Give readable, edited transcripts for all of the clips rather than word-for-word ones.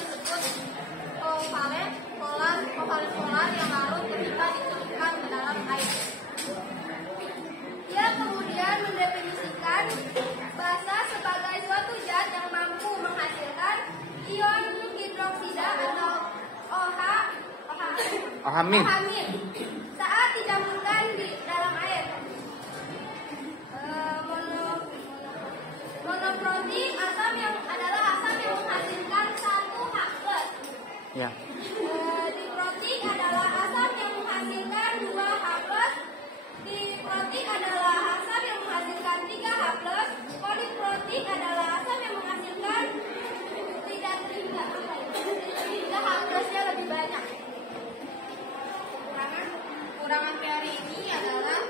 disebut kovalen polar yang larut ketika dicelupkan ke dalam air. Dia kemudian mendefinisikan basa sebagai suatu zat yang mampu menghasilkan ion hidroksida atau OH- saat dicampurkan di dalam air. Monoprotik adalah asam yang menghasilkan satu H+. Ya. Diprotik adalah asam yang menghasilkan 2 H+. Diprotik adalah asam yang menghasilkan 3 H+. Poliprotik adalah asam yang menghasilkan 3 H+-nya lebih banyak. Kekurangan pH ini adalah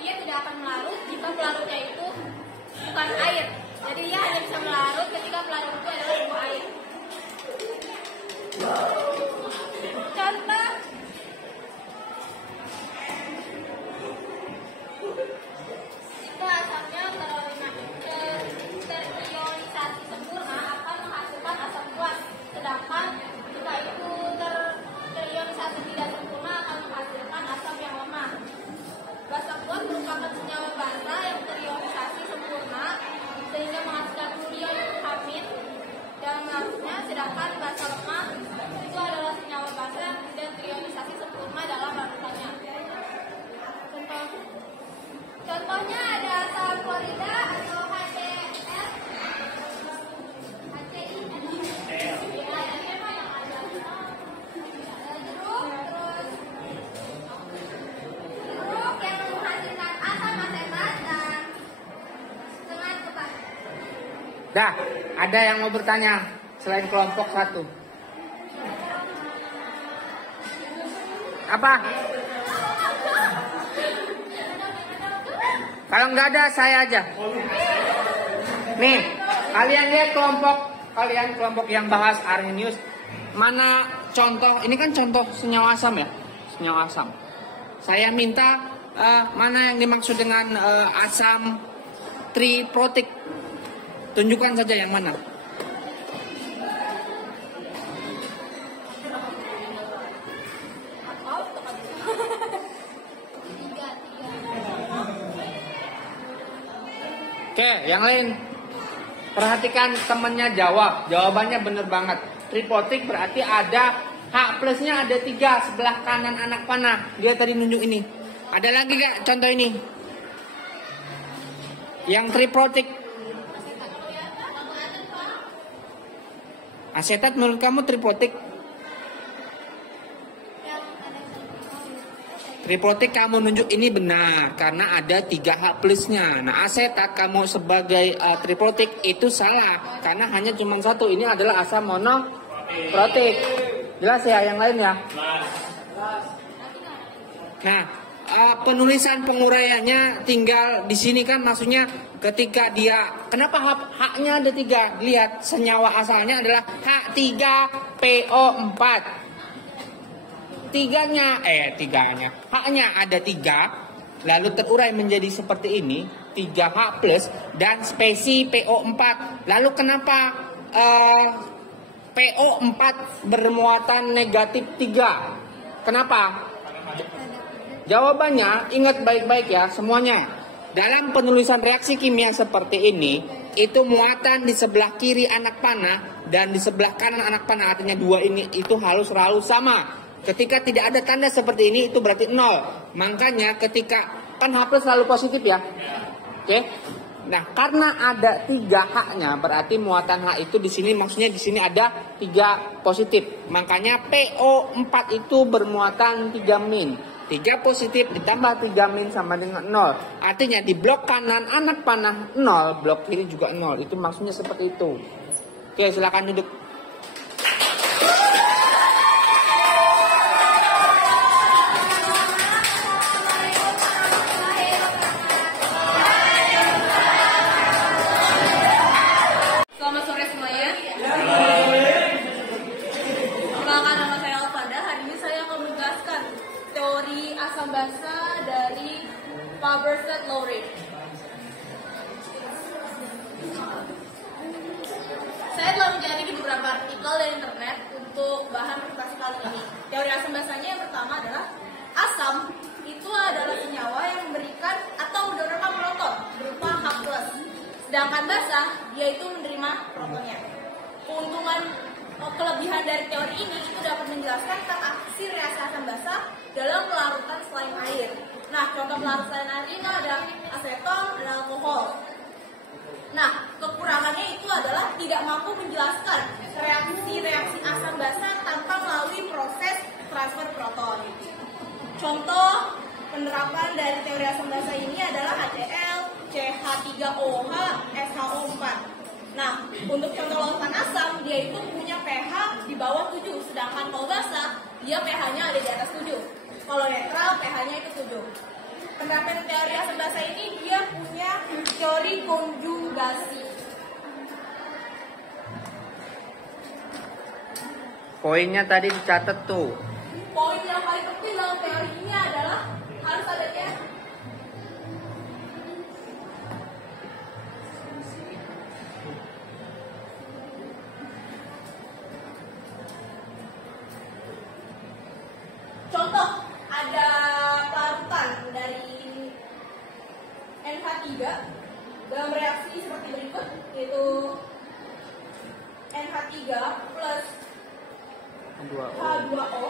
dia tidak akan melarut jika pelarutnya itu bukan air. Jadi dia hanya bisa melarut ketika pelarut itu adalah sebuah air. Contoh jika asamnya terionisasi sempurna akan menghasilkan asam kuat, sedangkan jika itu terionisasi tidak sempurna akan menghasilkan asam yang lemah. Basa kuat merupakan senyawa basa yang terionisasi sempurna sehingga menghasilkan ion amin dalam larutnya, sedangkan basa lemah itu adalah senyawa basa yang tidak terionisasi sempurna dalam larutannya. Contohnya ada asam klorida atau HCl, jeruk yang menghasilkan asam asetat dan setengah kebat. Dah, ada yang mau bertanya selain kelompok 1? Apa? Kalau nggak ada, saya aja. Nih, kalian lihat kelompok yang bahas Arrhenius. Mana contoh? Ini kan contoh senyawa asam ya, senyawa asam. Saya minta mana yang dimaksud dengan asam triprotik. Tunjukkan saja yang mana. Oke, yang lain. Perhatikan temennya jawab. Jawabannya bener banget. Triprotik berarti ada H plusnya ada 3 sebelah kanan anak panah. Dia tadi nunjuk ini. Ada lagi gak contoh ini? Yang triprotik. Asetat menurut kamu triprotik? Triprotik kamu nunjuk ini benar karena ada 3 H plusnya. Nah, asetat kamu sebagai triprotik itu salah karena hanya cuma satu. Ini adalah asam monoprotik. Jelas ya yang lain ya? Nah, penulisan penguraiannya tinggal di sini kan, maksudnya ketika dia kenapa H-nya ada 3? Lihat senyawa asalnya adalah H3PO4. H-nya ada 3, lalu terurai menjadi seperti ini, 3H plus dan spesi PO4. Lalu kenapa PO4 bermuatan negatif 3? Kenapa? Jawabannya, ingat baik-baik ya semuanya. Dalam penulisan reaksi kimia seperti ini, itu muatan di sebelah kiri anak panah dan di sebelah kanan anak panah, artinya 2 ini itu harus selalu sama. Ketika tidak ada tanda seperti ini, itu berarti 0. Makanya ketika kan H plus selalu positif ya. Oke. Nah, karena ada 3 H-nya, berarti muatan H itu di sini, maksudnya di sini ada 3 positif. Makanya PO4 itu bermuatan 3 min. 3 positif ditambah 3 min sama dengan 0. Artinya di blok kanan anak panah 0, blok kiri juga 0. Itu maksudnya seperti itu. Oke, silakan duduk. Selamat sore semuanya. Perkenalkan, nama saya Alfada. Hari ini saya akan menjelaskan teori asam basa dari Faberset-Lowry. Saya telah menjalani beberapa artikel dan asam basanya yang pertama adalah asam itu adalah senyawa yang memberikan atau mendonorkan proton berupa H+. Sedangkan basa dia itu menerima protonnya. Keuntungan kelebihan dari teori ini itu dapat menjelaskan tentang aksi reaksi asam basa dalam pelarutan selain air. Nah, contoh pelarut selain air ini ada aseton, ada alkohol. Nah, kekurangannya itu adalah tidak mampu menjelaskan reaksi asam basa tanpa melalui proses transfer proton. Contoh penerapan dari teori asam basa ini adalah HCl, CH3OH, SHO4. Nah, untuk contoh lautan asam, dia itu punya pH di bawah 7, sedangkan kalau basa, dia pH-nya ada di atas 7. Kalau netral, pH-nya itu 7. Penerapan teori asam basa ini, dia punya teori konjugasi. Poinnya tadi dicatat tuh. Poin yang paling penting dalam teori ini adalah harus adanya contoh, ada pelarutan dari NH3 dalam reaksi seperti berikut, yaitu NH3 plus H2O.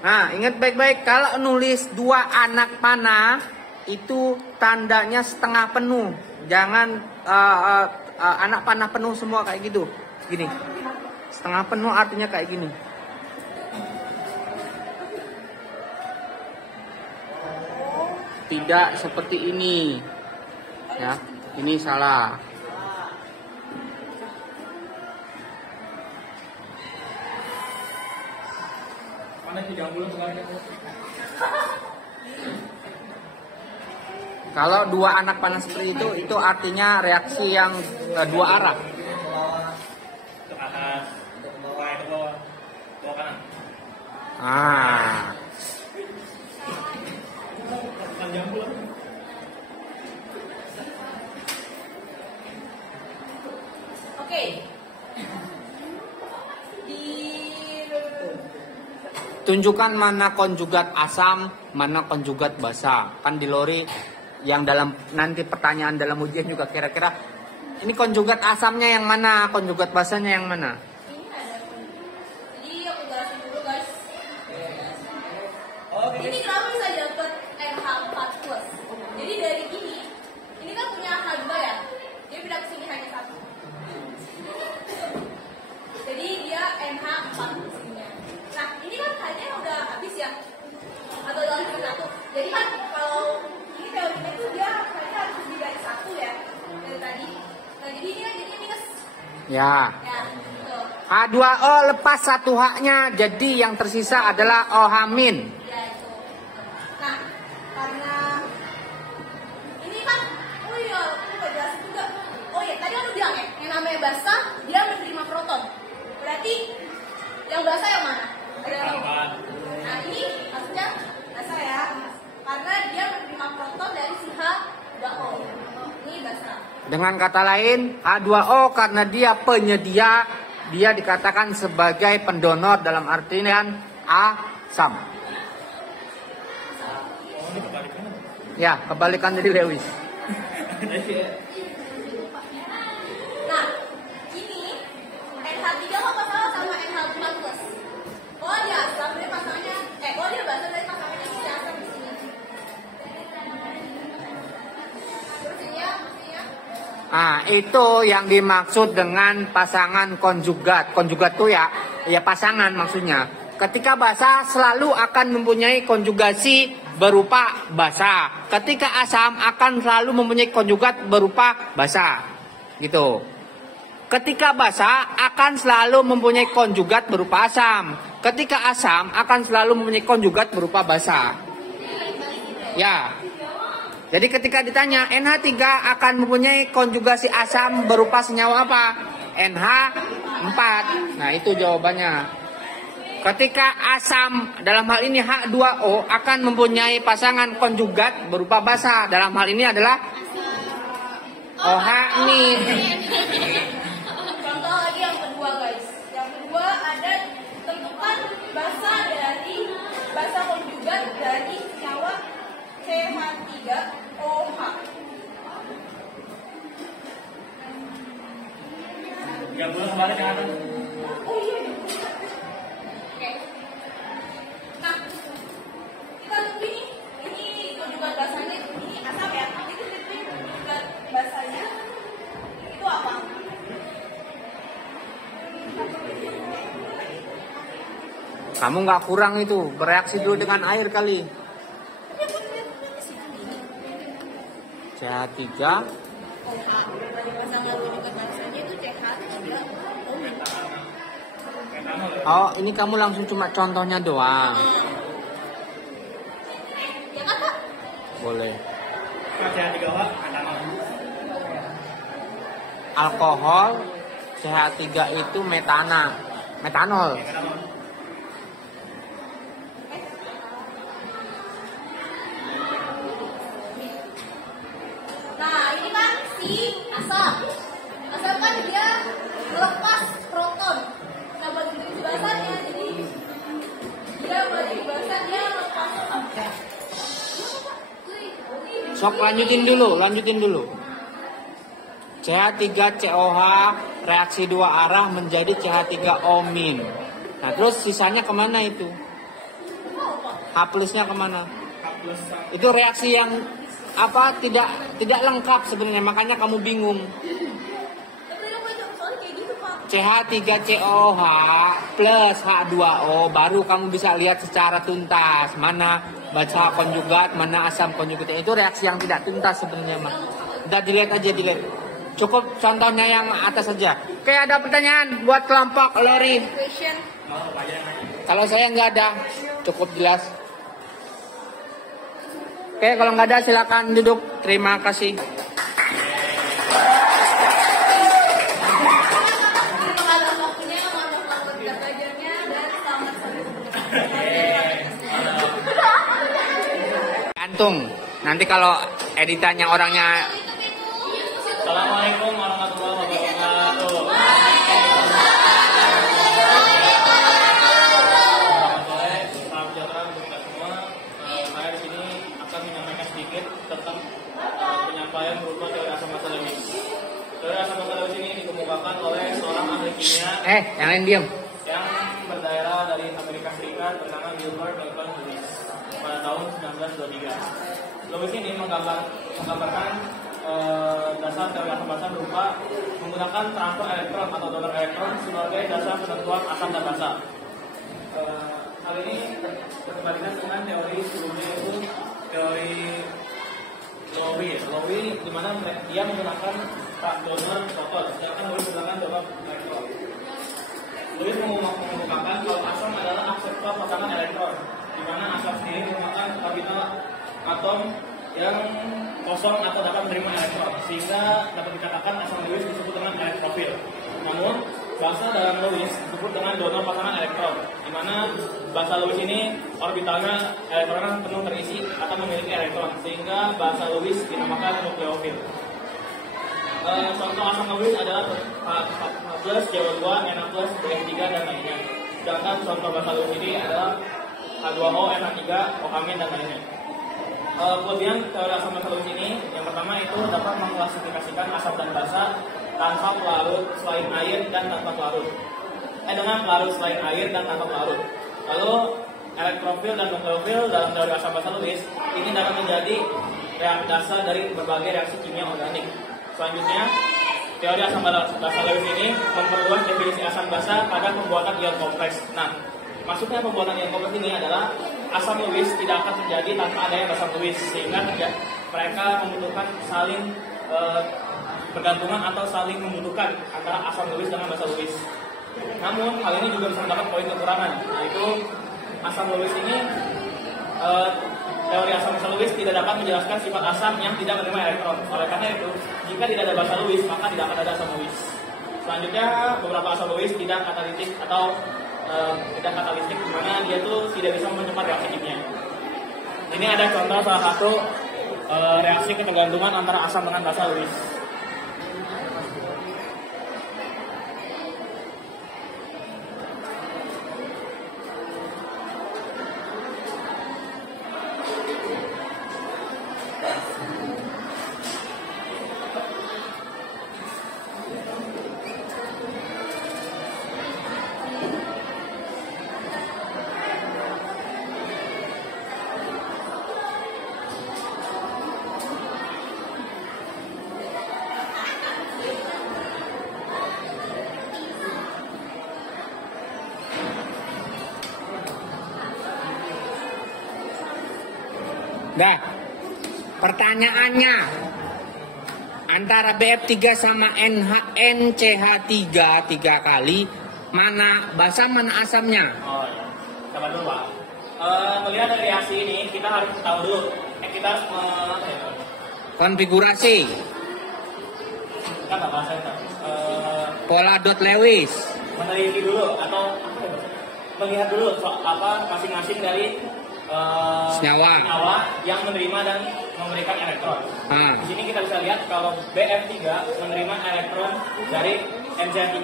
Nah, ingat baik-baik, kalau nulis 2 anak panah itu tandanya setengah penuh. Jangan anak panah penuh semua kayak gitu. Gini. Setengah penuh artinya kayak gini. Tidak seperti ini. Ya, ini salah. Kalau 2 anak panah seperti itu artinya reaksi yang 2 arah. Ah. Oke. Tunjukkan mana konjugat asam, mana konjugat basa. Kan di lori yang dalam nanti pertanyaan dalam ujian juga kira-kira ini konjugat asamnya yang mana, konjugat basanya yang mana? Ini ada. Jadi aku jelasin dulu guys. Ini kenapa bisa dapat NH4+. Jadi dari ini kan punya H2 ya. Dia pindah ke sini hanya 1. Jadi dia NH4 sininya. Nah, ini kan hanya udah habis ya. Atau dalam satu. Jadi kan kalau ini teorinya itu dia hanya harus lebih dari 1 ya. Dari tadi. Nah, jadi ini kan jadinya minus. Ya. Ya, gitu. H2O lepas 1 H-nya, jadi yang tersisa adalah OH-. Ya, itu. Nah, karena ini kan, oh iya, aku nggak jelasin juga. Oh iya, tadi aku bilang ya, yang namanya basa, dia menerima proton. Berarti yang basa yang mana? Nah, ini maksudnya basa ya, karena dia menerima proton dari si H2O. Ini basa. Dengan kata lain, H2O karena dia penyedia, dia dikatakan sebagai pendonor dalam artian asam. Ya, kebalikan dari Lewis. Nah, ini NH3 kok pasangan sama NH4+. Oh dia asam dari pasangannya, oh dia basa dari pasangannya si asam di sini. Terus ini ya, maksudnya. Ah, itu yang dimaksud dengan pasangan konjugat. Konjugat itu ya pasangan maksudnya. Ketika basa selalu akan mempunyai konjugasi berupa basa. Ketika asam akan selalu mempunyai konjugat berupa basa. Gitu. Ketika basa akan selalu mempunyai konjugat berupa asam. Ketika asam akan selalu mempunyai konjugat berupa basa. Ya. Jadi ketika ditanya NH3 akan mempunyai konjugasi asam berupa senyawa apa? NH4. Nah, itu jawabannya. Ketika asam dalam hal ini H2O akan mempunyai pasangan konjugat berupa basa. Dalam hal ini adalah OH-. Contoh lagi yang kedua guys. Yang kedua ada 30 kembali ke atas. Oh iya. Oke. Nah, kita lihat ini konjugat bahasanya ini asam ya. Itu konjugat bahasanya itu apa? Kamu nggak kurang itu, bereaksi dulu dengan air kali. CH3. Daripada pasangan konjugat bahasanya itu CH3 omin. Oh, ini kamu langsung cuma contohnya doang. Ya kan, Kak? Boleh. CH3O metanol. Alkohol CH3 itu metanol. Metanol. Nah, ini kan si asam. Asam kan dia melepas proton. Nah, bagi jenis basanya, jadi dia bagi basa dia melepas apa? Sok lanjutin dulu. CH3COH reaksi dua arah menjadi CH3-omin. Nah, terus sisanya kemana itu? H plusnya kemana? Itu reaksi yang apa tidak lengkap sebenarnya, makanya kamu bingung. CH3COH plus H2O baru kamu bisa lihat secara tuntas mana baca konjugat, mana asam konjugatnya. Itu reaksi yang tidak tuntas sebenarnya, mah. Udah dilihat aja. Cukup contohnya yang atas saja. Oke, ada pertanyaan buat kelompok Lori? Kalau saya nggak ada, cukup jelas. Oke, kalau nggak ada silakan duduk. Terima kasih. Gantung. Nanti kalau editannya orangnya. Assalamualaikum warahmatullahi wabarakatuh. Selamat sore, salam sejahtera untuk kita semua. Saya di sini akan menyampaikan sedikit tentang penyampaian berupa teori asam basa Lewis. Teori asam basa Lewis ini dikemukakan oleh seorang ahli kimia Yang lain diam. yang berdaerah dari Amerika Serikat bernama Gilbert Dalton Lewis pada tahun 1923. Lewis ini menggambarkan dasar teori asam basa berupa menggunakan transfer elektron atau donor elektron sebagai dasar penentuan asam dan basa. Hal ini berkebalikan dengan teori sebelumnya, itu teori Lowy, di mana dia menggunakan donor proton, sedangkan Lewis menggunakan donor elektron. Lewis mengemukakan kalau asam adalah akseptor pasangan elektron, di mana asam sendiri merupakan orbital atom yang kosong atau dapat menerima elektron, sehingga dapat dikatakan asam Lewis disebut dengan elektrofil. Namun basa dalam Lewis disebut dengan donor pasangan elektron, di mana basa Lewis ini orbitalnya elektronnya penuh terisi atau memiliki elektron, sehingga basa Lewis dinamakan nukleofil. Contoh asam Lewis adalah H+, CO2, Na+, BH3 dan lainnya. Sedangkan contoh basa Lewis ini adalah H2O, NH3, OH- dan lainnya. Kemudian teori asam basa Lewis ini yang pertama itu dapat mengklasifikasikan asam dan basa tanpa pelarut selain air dan tanpa pelarut. Dengan pelarut selain air dan tanpa pelarut. Lalu elektrofil dan nukleofil dalam teori asam basa Lewis ini dapat menjadi dasar dari berbagai reaksi kimia organik. Selanjutnya, teori asam basa Lewis ini memperluas definisi asam basa pada pembuatan ion kompleks. Nah, maksudnya pembuatan ion kompleks ini adalah asam Lewis tidak akan terjadi tanpa adanya basa Lewis, sehingga mereka membutuhkan saling bergantungan atau saling membutuhkan antara asam Lewis dengan basa Lewis. Namun hal ini juga bisa mendapat poin kekurangan, yaitu asam Lewis ini teori asam basa Lewis tidak dapat menjelaskan sifat asam yang tidak menerima elektron. Oleh karena itu, jika tidak ada basa Lewis, maka tidak akan ada asam Lewis. Selanjutnya, beberapa asam Lewis tidak katalitik atau tidak katalistik, di mana dia tuh tidak bisa mempercepat reaksi kimia. Ini ada contoh salah satu reaksi ketergantungan antara asam dengan basa Lewis. Nah, pertanyaannya antara BF3 sama NCH3 3 kali, mana basa mana asamnya? Oh iya, sabar dulu Pak. Melihat dari reaksi ini, kita harus tahu dulu. Kita harus Konfigurasi kita nggak bahasa itu. pola dot Lewis. Meneliti dulu atau apa ya, melihat dulu masing-masing dari Senyawa yang menerima dan memberikan elektron. Ah. Di sini kita bisa lihat kalau BF3 menerima elektron dari NCH3.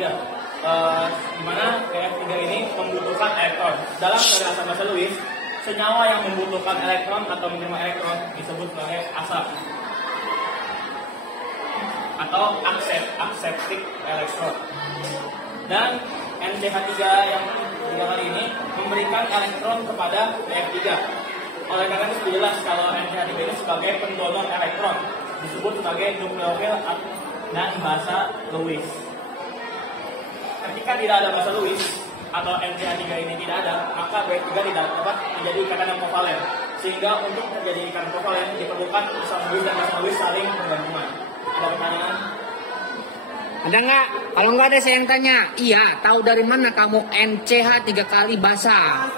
Di mana BF3 ini membutuhkan elektron. Dalam asam basa Lewis, senyawa yang membutuhkan elektron atau menerima elektron disebut sebagai asam atau accepting elektron. Dan NCH3 yang 3 kali ini memberikan elektron kepada BF3. Oleh karena itu jelas kalau NCH3 ini sebagai pendonor elektron, disebut sebagai nukleofil dan basa Lewis. Ketika tidak ada basa Lewis atau NCH3 ini tidak ada, maka BF3 tidak dapat menjadi ikatan yang kovalen. Sehingga untuk terjadi ikatan kovalen diperlukan asam Lewis dan basa Lewis saling bergantungan. Ada pertanyaan? Ada nggak? Kalau nggak ada saya yang tanya. Iya, tahu dari mana kamu NCH 3 kali basa?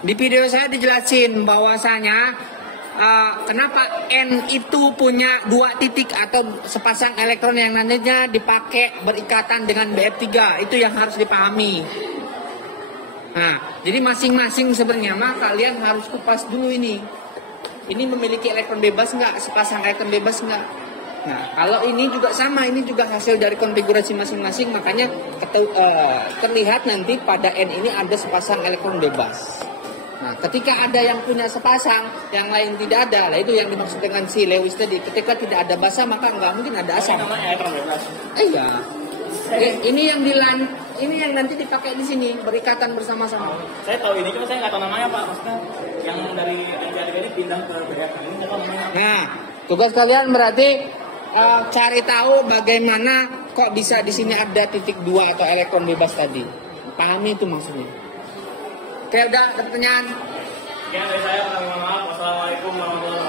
Di video saya dijelasin bahwasanya kenapa N itu punya 2 titik atau sepasang elektron yang nantinya dipakai berikatan dengan BF3. Itu yang harus dipahami. Nah, jadi masing-masing sebenarnya mah kalian harus kupas dulu ini. Ini memiliki elektron bebas nggak? Sepasang elektron bebas nggak? Nah, kalau ini juga sama, ini juga hasil dari konfigurasi masing-masing, makanya terlihat nanti pada N ini ada sepasang elektron bebas. Nah, ketika ada yang punya sepasang, yang lain tidak ada, lah itu yang dimaksud dengan si Lewis tadi. Ketika tidak ada basa, maka nggak mungkin ada asam. Namanya elektron bebas. Iya. Ini yang nanti dipakai di sini, berikatan bersama-sama. Saya tahu ini, cuma saya nggak tahu namanya Pak. Maksudnya yang dari NCH3 ini pindah ke BF ini, nggak tahu namanya apa. Nah, tugas kalian berarti cari tahu bagaimana kok bisa di sini ada titik 2 atau elektron bebas tadi. Pahami itu maksudnya. Oke, udah ada pertanyaan? Sekian dari saya, mohon maaf. Wassalamualaikum warahmatullahi wabarakatuh.